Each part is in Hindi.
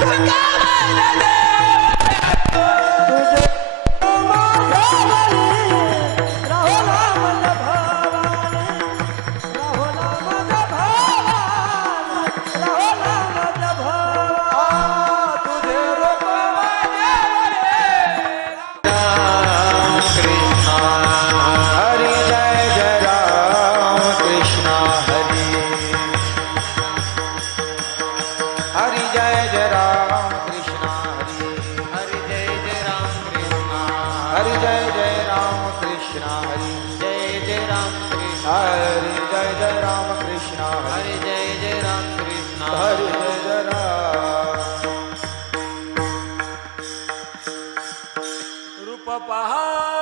Come on, हरि जय जय राम कृष्ण, हरि हरि जय जय राम कृष्ण, हरि जय जय राम कृष्ण, हरि जय जय राम कृष्ण, हरि जय जय राम कृष्ण, हरि जय जय राम कृष्ण, हरि जय जय राम। रूप पहा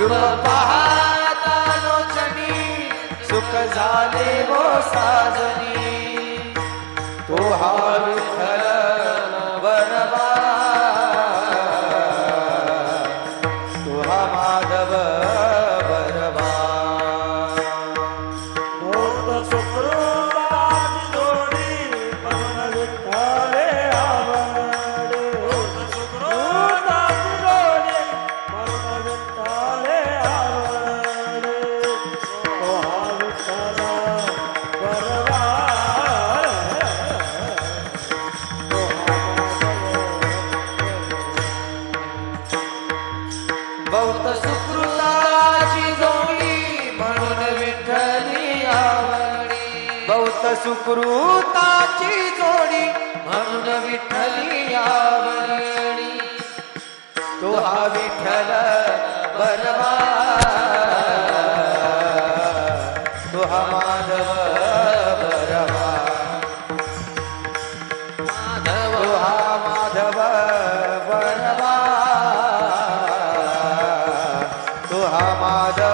रूप लोचनी सुख झाले साजनी तो हार सुकृताची जोडी म्हणून विठ्ठली आवरणी तो हा विठ्ठल बलवा तो हा माधव माधव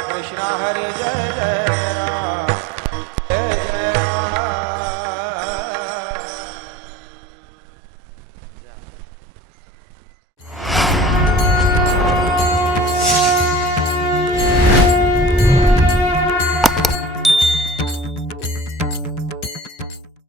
कृष्ण हरे जय जय राम।